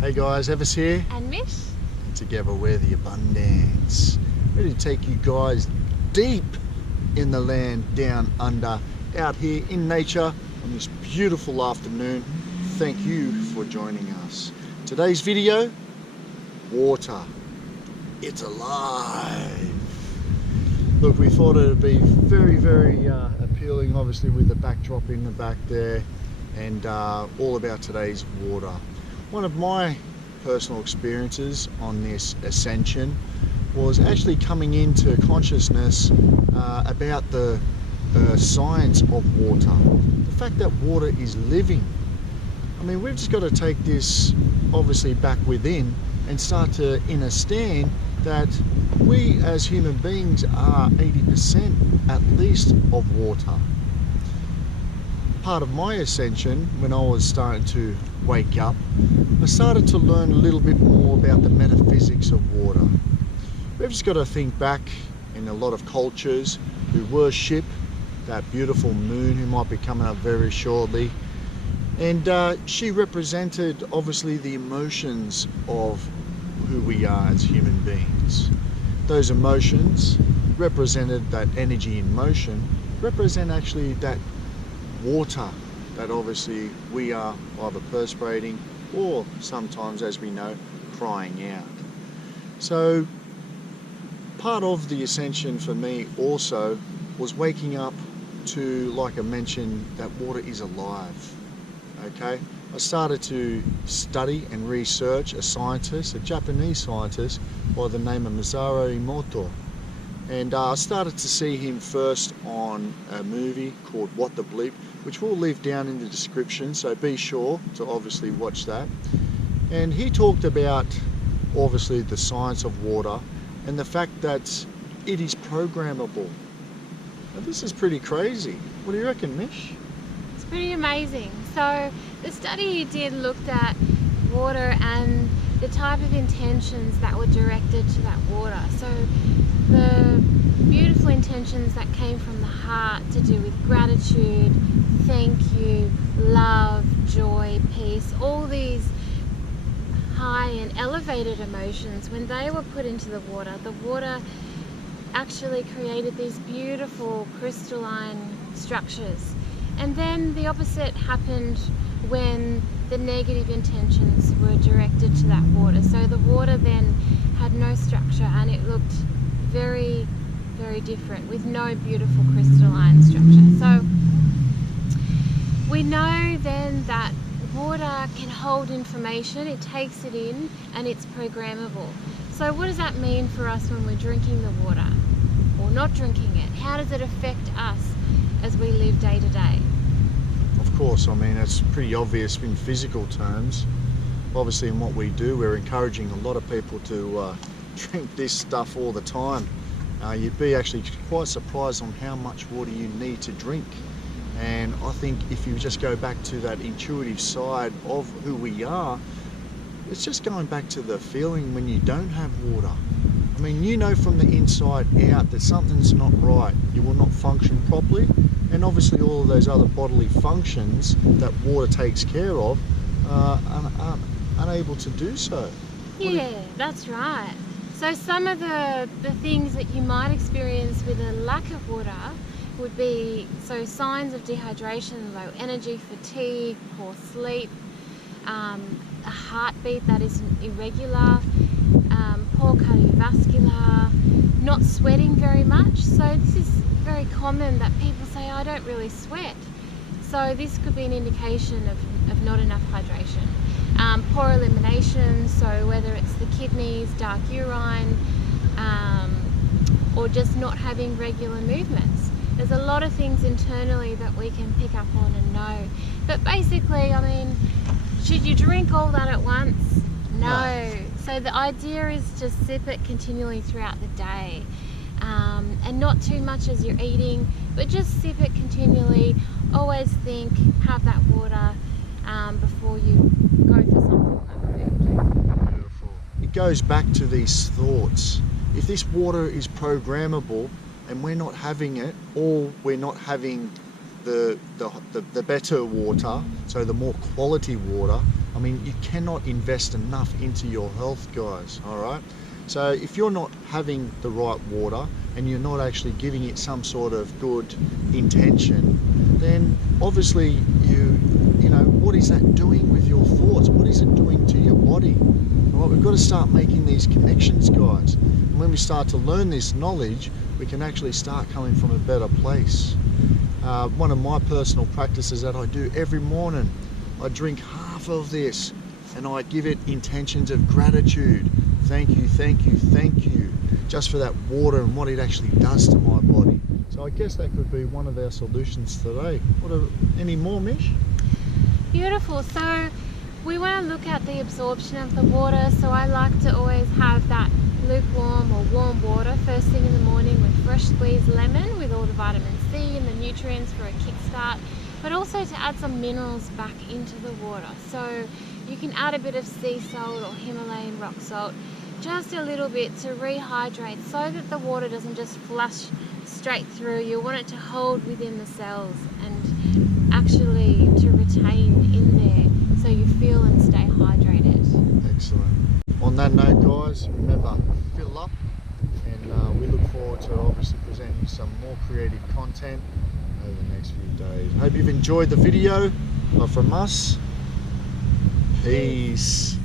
Hey guys, Evis here. And Mish. And together we're the Abundance. Ready to take you guys deep in the land down under, out here in nature on this beautiful afternoon. Thank you for joining us. Today's video, water. It's alive. Look, we thought it would be very appealing, obviously with the backdrop in the back there, and all about today's water. One of my personal experiences on this ascension was actually coming into consciousness about the science of water. The fact that water is living. I mean, we've just got to take this obviously back within and start to understand that we as human beings are 80% at least of water. Part of my ascension, when I was starting to wake up, I started to learn a little bit more about the metaphysics of water. We've just got to think back in a lot of cultures who worship that beautiful moon who might be coming up very shortly. And she represented obviously the emotions of who we are as human beings. Those emotions represented that energy in motion, represent actually that water that obviously we are either perspirating or sometimes, as we know, crying out. So part of the ascension for me also was waking up to, like I mentioned, that water is alive. Okay, I started to study and research a scientist, a Japanese scientist by the name of Masaru Emoto. And I started to see him first on a movie called What the Bleep, which we'll leave down in the description, so be sure to obviously watch that. And he talked about obviously the science of water and the fact that it is programmable. Now, this is pretty crazy. What do you reckon, Mish? It's pretty amazing. So the study he did looked at water and the type of intentions that were directed to that water. So the beautiful intentions that came from the heart to do with gratitude, thank you, love, joy, peace, all these high and elevated emotions, when they were put into the water actually created these beautiful crystalline structures. And then the opposite happened when the negative intentions were directed to that water. So the water then had no structure and it looked very different with no beautiful crystalline structure. So we know then that water can hold information, it takes it in, and it's programmable. So what does that mean for us when we're drinking the water or not drinking it? How does it affect us as we live day to day? Of course, I mean, it's pretty obvious in physical terms. Obviously in what we do, we're encouraging a lot of people to drink this stuff all the time. You'd be actually quite surprised on how much water you need to drink. And I think if you just go back to that intuitive side of who we are, it's just going back to the feeling when you don't have water. I mean, you know from the inside out that something's not right. You will not function properly. And obviously all of those other bodily functions that water takes care of are unable to do so. Yeah, that's right. So some of the things that you might experience with a lack of water would be signs of dehydration, low energy, fatigue, poor sleep, a heartbeat that is irregular, poor cardiovascular, not sweating very much. So this is very common that people say, I don't really sweat. So this could be an indication of not enough hydration. Poor elimination, so whether it's the kidneys, dark urine, or just not having regular movements. There's a lot of things internally that we can pick up on and know. But basically, I mean, should you drink all that at once? No. So the idea is just sip it continually throughout the day. And not too much as you're eating, but just sip it continually. Always think, have that water before you go for something like food. Beautiful. It goes back to these thoughts. If this water is programmable and we're not having it, or we're not having the better water, so the more quality water, I mean, you cannot invest enough into your health, guys, all right? So if you're not having the right water and you're not actually giving it some sort of good intention, then obviously you know, what is that doing with your thoughts? What is it doing to your body? All right, we've got to start making these connections, guys. And when we start to learn this knowledge, we can actually start coming from a better place. One of my personal practices that I do every morning, I drink half of this and I give it intentions of gratitude. Thank you, thank you, thank you, just for that water and what it actually does to my body. So I guess that could be one of our solutions today. Any more, Mish? Beautiful. So we want to look at the absorption of the water. So I like to always have that lukewarm or warm water first thing in the morning with fresh squeezed lemon with all the vitamin C and the nutrients for a kickstart, but also to add some minerals back into the water. So you can add a bit of sea salt or Himalayan rock salt, just a little bit to rehydrate so that the water doesn't just flush straight through. You want it to hold within the cells and actually to retain in there so you feel and stay hydrated. Excellent. On that note, guys, remember, fill up, and we look forward to obviously presenting some more creative content over the next few days. I hope you've enjoyed the video. From us, peace.